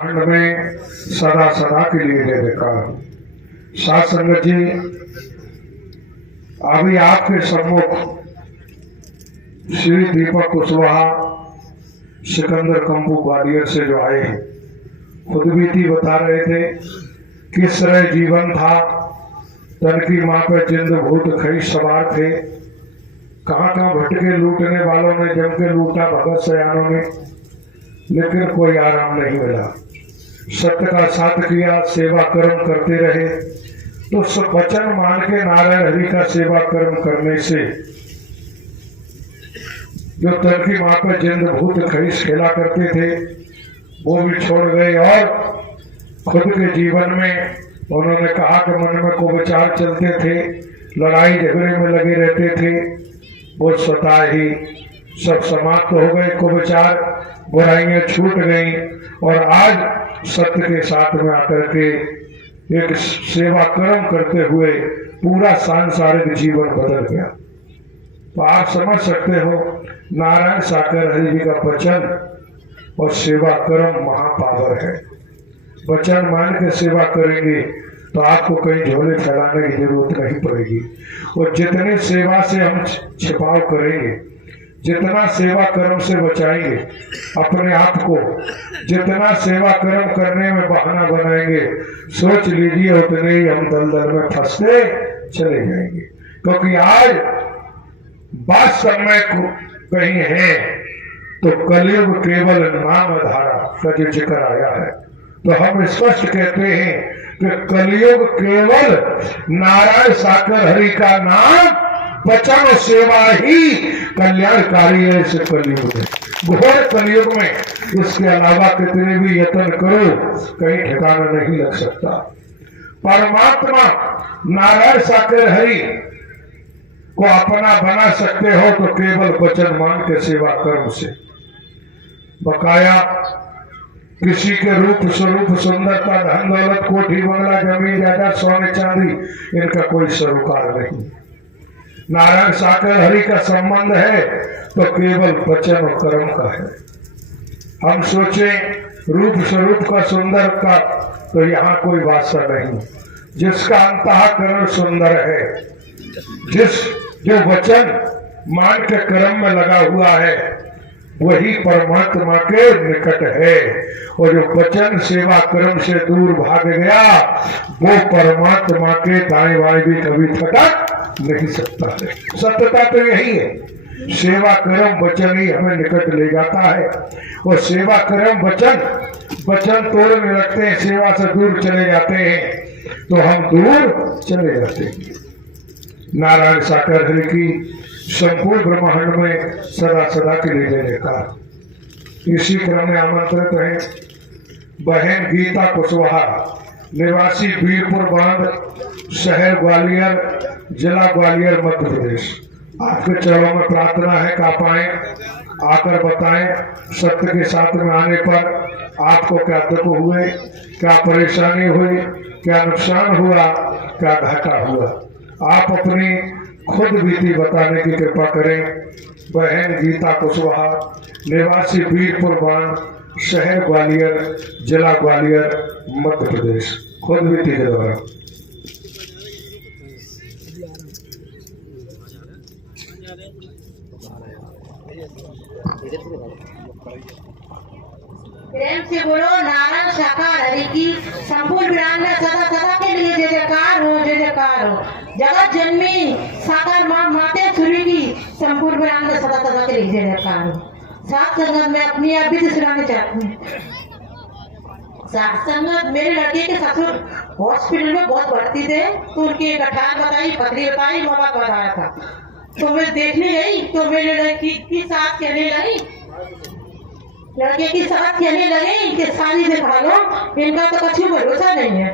खंड में सदा सदा के लिए जय जयकार। साथ संगत जी, अभी आपके सम्मुख श्री दीपक कुशवाहा सिकंदर कंपू ग्वालियर से जो आए हैं, खुद बीती बता रहे थे किस तरह जीवन था। तन की माँ पे जिंद भूत खई सवार थे, कहाँ कहाँ भटके लूटने वालों ने जम के लूटा भगत सयानों ने, लेकिन कोई आराम नहीं मिला। सत्य का साथ किया, सेवा कर्म करते रहे। तो वचन मान के नारायण हरि का सेवा कर्म करने से जो तन की माँ पर जिंद भूत खरीस खेला करते थे वो भी छोड़ गए, और खुद के जीवन में उन्होंने कहा कि मन में को विचार चलते थे, लड़ाई झगड़े में लगे रहते थे, वो स्वतः ही सब समाप्त हो गए। को विचार बुराइयां छूट गई और आज सत्य के साथ में आकर के एक सेवा कर्म करते हुए पूरा सांसारिक जीवन बदल गया। तो आप समझ सकते हो नारायण साकर हरि जी का वचन और सेवा कर्म महापावर है। वचन मान के सेवा करेंगे तो आपको कहीं झोले फैलाने की जरूरत नहीं पड़ेगी। और जितने सेवा से हम छिपाव करेंगे, जितना सेवा कर्म से बचाएंगे अपने आप को, जितना सेवा कर्म करने में बहाना बनाएंगे, सोच लीजिए उतने ही हम दलदल में फंसते चले जाएंगे। क्योंकि आज बात समय को कहीं है तो कलयुग केवल नाम धारा का जो जिक्र आया है, तो हम स्पष्ट कहते हैं कि कलयुग केवल नारायण साकर हरि का नाम वचन और सेवा ही कल्याणकारी है। इस कलयुग में, घोर कलयुग में, इसके अलावा कितने भी यत्न करो कहीं ठिकाना नहीं लग सकता। परमात्मा नारायण साकर हरि को अपना बना सकते हो तो केवल वचन मान के सेवा कर्म से। बकाया किसी के रूप स्वरूप सुंदरता धन दौलत कोठी बंगला जमीन जायदाद सोने चांदी इनका कोई सरोकार नहीं। नारायण साकर हरि का संबंध है तो केवल वचन और कर्म का है। हम सोचें रूप स्वरूप का सुंदर का तो यहाँ कोई वास्ता नहीं। जिसका अंतःकरण सुंदर है, जो वचन मान के कर्म में लगा हुआ है, वही परमात्मा के निकट है। और जो वचन सेवा कर्म से दूर भाग गया वो परमात्मा के दाएं बाएं भी कभी फटक नहीं सकता है। सत्यता तो यही है, सेवा कर्म वचन ही हमें निकट ले जाता है। और सेवा कर्म वचन तोड़ने लगते हैं, सेवा से दूर चले जाते हैं तो हम दूर चले जाते हैं। नारायण साकर हरि की संपूर्ण ब्रह्मांड में सदा सदा के लिए जय जयकार। इसी क्रम में आमंत्रित है बहन गीता कुशवाहा, निवासी वीरपुर बांध, शहर ग्वालियर, जिला ग्वालियर, मध्य प्रदेश। आपके चरणों में प्रार्थना है कि आप आए, आकर बताएं सत्य के साथ में आने पर आपको क्या दुख हुए, क्या परेशानी हुई, क्या नुकसान हुआ, क्या घाटा हुआ। आप अपनी खुद बीती बताने की कृपा करें। बहन गीता कुशवाहा, निवासी वीरपुर बांध, शहर ग्वालियर, जिला ग्वालियर, मध्य प्रदेश। खुद बीती के द्वारा। प्रेम से बोलो नारायण साकार हरि की संपूर्ण विरान में सदा सदा के लिए जय जयकार हो, जय जयकार हो। जगत जन्मी साकार माँ माते सूर्य की संपूर्ण विरान में सदा सदा के लिए जय जयकार हो। सात संगत में अपनी अभी सुनाने चाहती हूँ। सात संगत मेरे लड़के के ससुर हॉस्पिटल में बहुत भर्ती थे, तो उनकी गठार बताई, पथरी बताई, मामा बताया था। तो मैं देखने गई तो मेरे लड़की की साथ कहने लगी, लड़के की साथ कहने लगे कि शादी दिखा लो, इनका तो कुछ भरोसा नहीं है,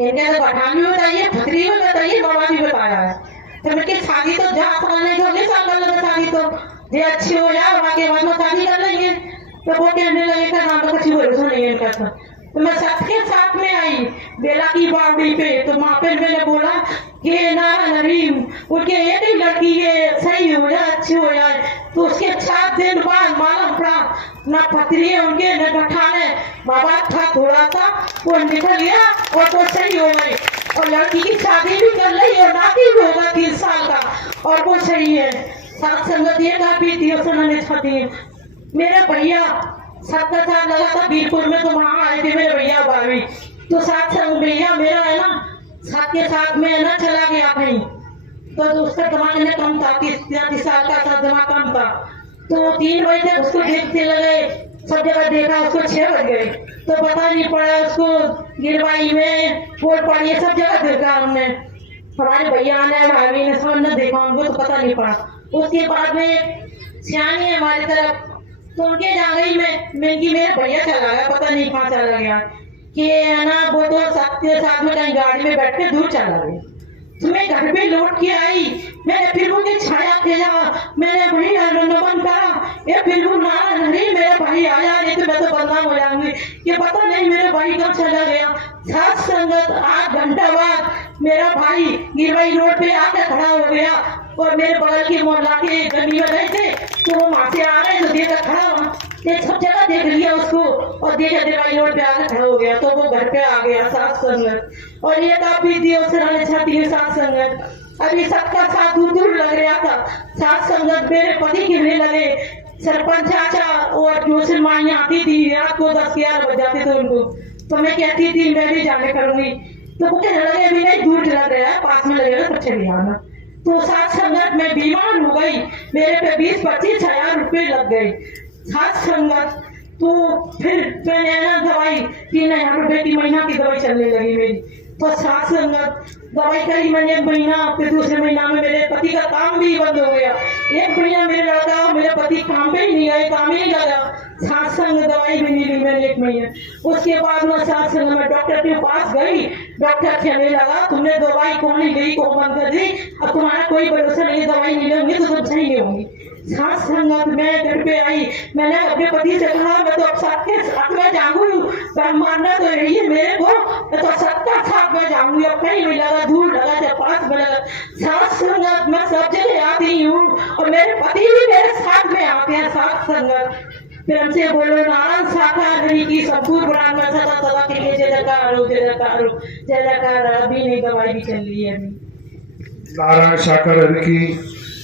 इनका तो गठार भी बताइए, पथरी भी बताइए, मामा भी बताया है। तो मैं शादी तो जा नहीं तो नहीं कर लेंगे, शादी तो ये अच्छी हो जाए वहाँ के बाद में शादी कर लेंगे। तो वो कहने लगे कि नाम तो कुछ भरोसा नहीं है इनका। तो मैं सबके साथ में आई बेला की बावड़ी पे, तो वहाँ पे मैंने बोला कि नारायण हरि उनके एक ही लड़की ये सही हो जाए, अच्छी हो जाए, तो उसके 7 दिन बाद मालूम पड़ा ना पथरी उनके न गठाने बाबा था थोड़ा सा, वो निकल गया और तो सही हो गई, और लड़की की शादी भी कर ली और नाती भी होगा 3 साल का, और वो सही है। सात संगत ये काफी थी उसने छाती। मेरे भैया 7 साल लगा था बीरपुर में, तो वहाँ आए थे मेरे भैया भाभी, तो साथ संग भैया मेरा है ना साथ के साथ में है ना चला गया कहीं, तो उसका दिमाग में कम था, 30 साल का था, दिमाग कम था, तो 3 बजे तक उसको देखते लगे, सब जगह देखा, उसको 6 बज गए, तो पता नहीं पड़ा, उसको गिरवाई में पोल पड़ी, सब जगह देखा हमने, हमारे भैया ने भाभी ने सब ने देखा, उनको तो पता नहीं पड़ा। उसके बाद में सियानी है हमारी तरफ, तो उनके जा गई मैं कि मेरा भैया चला गया, पता नहीं कहाँ चला गया, कि है ना वो तो सबके साथ में कहीं गाड़ी में बैठ के दूर चला गया। तो मैं घर पे लौट के आई, मैंने फिर वो छाया खेला, मैंने वही नमन करा, ये फिर वो नारायण हरि मेरे भाई आ जा, नहीं तो मैं तो बदनाम हो जाऊंगी, ये पता नहीं मेरे भाई कब चला गया। सात संगत 8 घंटा बाद मेरा भाई गिरवाई रोड पे आके खड़ा हो गया, और मेरे बगल की मोहल्ला के गली में गए थे, तो वो वहां से आ रहे तो देखा खड़ा वहाँ, सब जगह देख लिया उसको, और देखा गिरवाई रोड पे आके खड़ा हो गया, तो वो घर पे आ गया सात संगत। और ये काफी थी उसने छाती में सात संगत। अभी सबका साथ दूर दूर लग रहा था, सात संगत मेरे पति के भी लगे, सरपंच चाचा और ट्यूशन माई आती थी, रात को 10-11 बज जाते थे उनको, तो मैं कहती थी मैं भी जाने करूंगी, तो वो कहने लगे अभी नहीं दूर लग रहा है, पास में लगेगा तो चले आना। तो सात संगत में बीमार हो गई, मेरे पे 20-25 हजार रुपए लग गए सात संगत। तो फिर मैंने ना दवाई 3000 रुपए की महीना की दवाई चलने लगी मेरी, तो सात संगत दवाई करी मैंने 1 महीना, फिर दूसरे महीना में मेरे पति का काम भी बंद हो गया, 1 महीना मेरे लड़का मेरे पति काम पे ही नहीं गए, काम ही नहीं लगा, सात संग दवाई भी नहीं ली मैंने 1 महीने। उसके बाद में सात संग में डॉक्टर के पास गई, डॉक्टर कहने लगा तुमने दवाई कौन ही ली, कौन बंद कर दी, अब तुम्हारा कोई भरोसा नहीं, दवाई नहीं लूंगी तो तुम सही नहीं होंगी। सात संगत में घर पे आई, मैंने अपने पति से कहा मैं तो अब सबके साथ में जाऊंगी, मानना तो यही है मेरे को, मैं तो सबका साथ में जाऊंगी, अब कहीं भी लगा दूर लगा चाहे पास में लगा, सात संगत मैं सब जगह आती हूँ, और मेरे पति भी मेरे साथ में आते हैं सात संगत। फिर हमसे बोलो नारायण साकार हरि की संपूर्ण पुराण में सदा सदा के लिए जय जयकार हो, जय जयकार हो, जय जयकार। अभी नहीं दवाई भी चल रही है अभी। नारायण साकार हरि की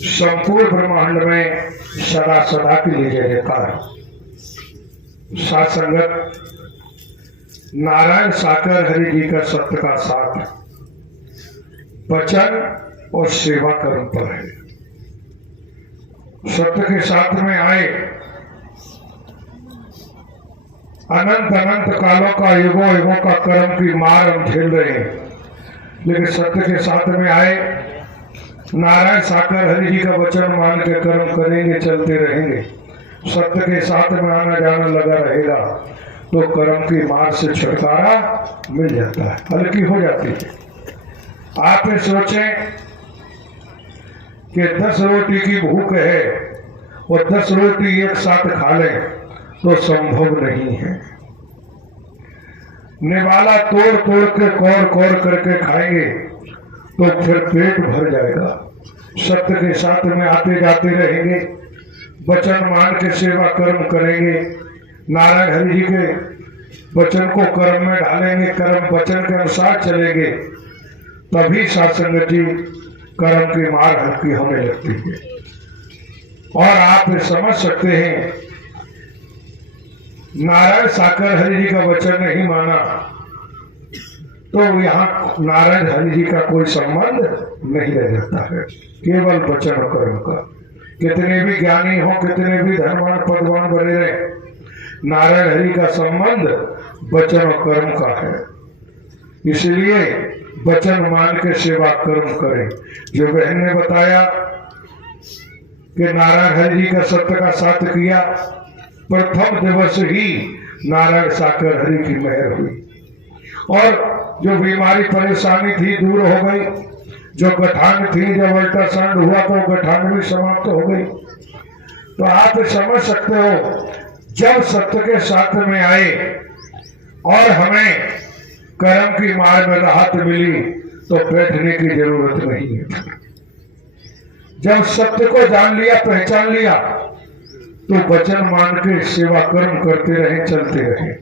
संपूर्ण ब्रह्मांड में सदा सदा के लिए जय जयकार। सात संगत नारायण साकार हरि जी का सत्य का साथ वचन और सेवा कर्म पर है। सत्य के साथ में आए, अनंत अनंत कालों का युगों युगों का कर्म की मार हम झेल रहे हैं, लेकिन सत्य के साथ में आए, नारायण साकार हरि जी का वचन मान के कर्म करेंगे, चलते रहेंगे, सत्य के साथ में आना जाना लगा रहेगा, तो कर्म की मार से छुटकारा मिल जाता है, हल्की हो जाती है। आप सोचें कि 10 रोटी की भूख है और 10 रोटी एक साथ खा लें तो संभव नहीं है। निवाला तोड़ तोड़ के कौर कौर करके खाएंगे तो फिर पेट भर जाएगा। सत्य के साथ में आते जाते रहेंगे, वचन मान के सेवा कर्म करेंगे, नारायण हरि जी के वचन को कर्म में डालेंगे, कर्म वचन के अनुसार चलेंगे, तभी सत्संग जी कर्म की मार हल्की होने लगती है। और आप समझ सकते हैं, नारायण साकार हरि जी का वचन नहीं माना तो यहाँ नारायण हरि जी का कोई संबंध नहीं रह जाता है, केवल वचन और कर्म का। कितने भी ज्ञानी हो, कितने भी धनवान पदवान बने रहे, नारायण हरि का संबंध वचन और कर्म का है। इसलिए वचन मान के सेवा कर्म करें। जो बहन ने बताया कि नारायण हरि जी का सत्य का साथ किया, प्रथम दिवस ही नारायण साकार हरि की मेहर हुई और जो बीमारी परेशानी थी दूर हो गई, जो गठान थी, जब अल्ट्रासाउंड हुआ तो गठान भी समाप्त हो गई। तो आप समझ सकते हो, जब सत्य के साथ में आए और हमें कर्म की मार में राहत मिली तो बैठने की जरूरत नहीं है। जब सत्य को जान लिया, पहचान लिया, तो वचन मान के सेवा कर्म करते रहे, चलते रहे।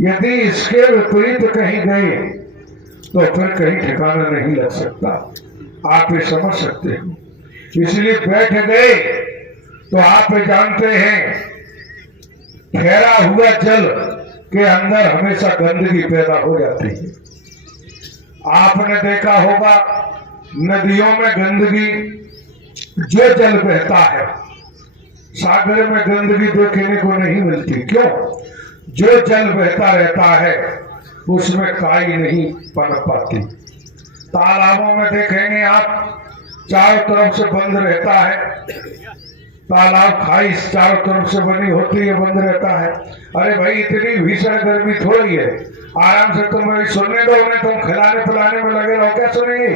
यदि इसके विपरीत कहीं गए तो फिर कहीं ठिकाना नहीं लग सकता। आप ये समझ सकते हो। इसलिए बैठ गए तो आप जानते हैं ठहरा हुआ जल के अंदर हमेशा गंदगी पैदा हो जाती है। आपने देखा होगा नदियों में गंदगी, जो जल बहता है, सागर में गंदगी देखने को नहीं मिलती। क्यों? जो जल बहता रहता है उसमें काई नहीं पनप पाती। तालाबों में देखेंगे आप, चारों तरफ से बंद रहता है, तालाब खाई चारों तरफ से बनी होती है, बंद रहता है। अरे भाई, इतनी भीषण गर्मी थोड़ी है, आराम से तुम सुनने दो उन्हें, तुम खिलाने पिलाने में लगे रहो, क्या सुनेंगे?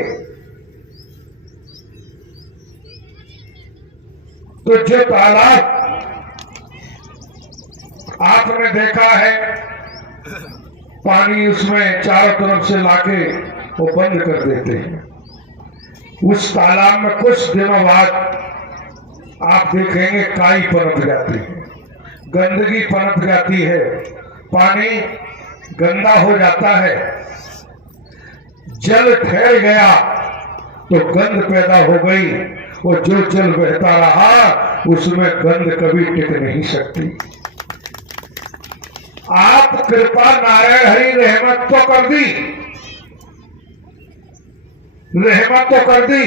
तो जो तालाब आपने देखा है, पानी उसमें चारों तरफ से लाके वो बंद कर देते हैं, उस तालाब में कुछ दिनों बाद आप देखेंगे काई पनप जाती है, गंदगी पनप जाती है, पानी गंदा हो जाता है। जल ठहर गया तो गंध पैदा हो गई, और जो जल बहता रहा उसमें गंध कभी टिक नहीं सकती। आप कृपा नारायण हरि रहमत तो कर दी, रहमत तो कर दी,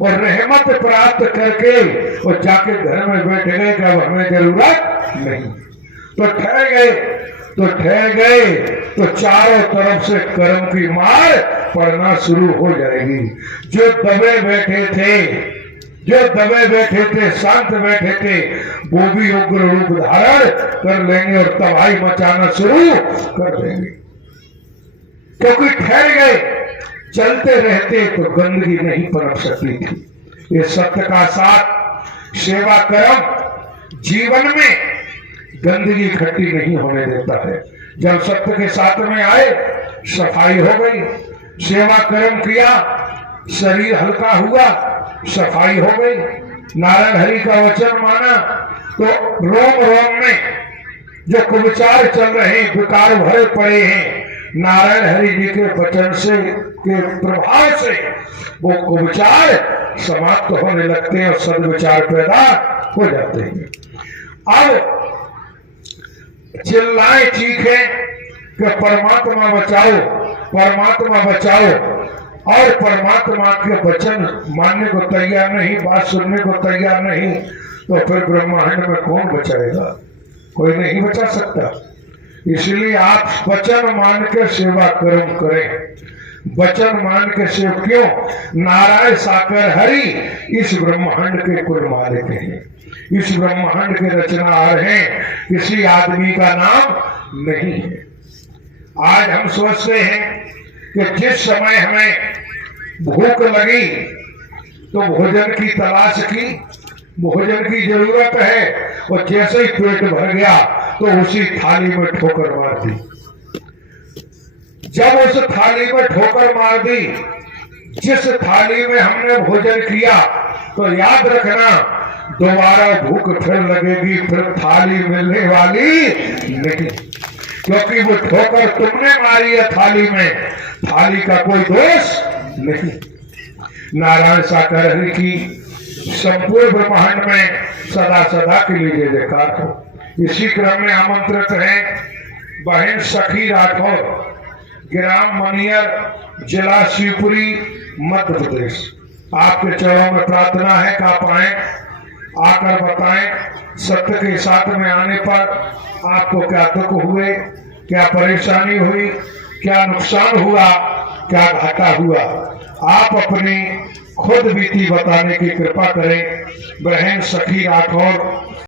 और रहमत प्राप्त करके और जाके घर में बैठ गए कि अब हमें जरूरत नहीं। तो ठहर गए, तो ठहर गए तो चारों तरफ से कर्म की मार पड़ना शुरू हो जाएगी। जो दबे बैठे थे, जो दबे बैठे थे, शांत बैठे थे, वो भी उग्र रूप धारण कर लेंगे और तबाही मचाना शुरू कर देंगे। क्योंकि ठहर गए, चलते रहते तो गंदगी नहीं पनप सकती थी। ये सत्य का साथ सेवा कर्म जीवन में गंदगी इकट्ठी नहीं होने देता है। जब सत्य के साथ में आए, सफाई हो गई, सेवा कर्म किया, शरीर हल्का हुआ, सफाई हो गई, नारायण हरि का वचन माना, तो रोम रोम में जो कुविचार चल रहे हैं, विकार भरे पड़े हैं, नारायण हरि जी के वचन से के प्रभाव से वो कुविचार समाप्त होने लगते हैं और सद्विचार पैदा हो जाते हैं। अब चिल्लाए चीखे कि परमात्मा बचाओ, परमात्मा बचाओ, और परमात्मा के वचन मानने को तैयार नहीं, बात सुनने को तैयार नहीं, तो फिर ब्रह्मांड में कौन बचाएगा? कोई नहीं बचा सकता। इसलिए आप वचन मान के सेवा कर्म करें, वचन मान के सेव। क्यों? नारायण साकर हरि इस ब्रह्मांड के कुल मालिक हैं, इस ब्रह्मांड के रचनाहार हैं, किसी आदमी का नाम नहीं है। आज हम सोचते हैं कि जिस समय हमें भूख लगी तो भोजन की तलाश की, भोजन की जरूरत है, और जैसे ही पेट भर गया तो उसी थाली में ठोकर मार दी। जब उस थाली में ठोकर मार दी, जिस थाली में हमने भोजन किया, तो याद रखना दोबारा भूख फिर लगेगी, फिर थाली मिलने वाली नहीं, क्योंकि वो ठोकर तुमने मारी है थाली में, थाली का कोई दोष नहीं। नारायण साकर हरि की संपूर्ण ब्रह्मांड में सदा सदा के लिए जयकार हो। इसी क्रम में आमंत्रित हैं बहन सखी राठौर, ग्राम मनियर, जिला शिवपुरी, मध्य प्रदेश। आपके चरणों में प्रार्थना है कि आप आए, आकर बताएं सत्य के साथ में आने पर आपको क्या दुख हुए, क्या परेशानी हुई, क्या नुकसान हुआ, क्या घाटा हुआ। आप अपनी खुद बीती बताने की कृपा करें। बहन सखी राठौर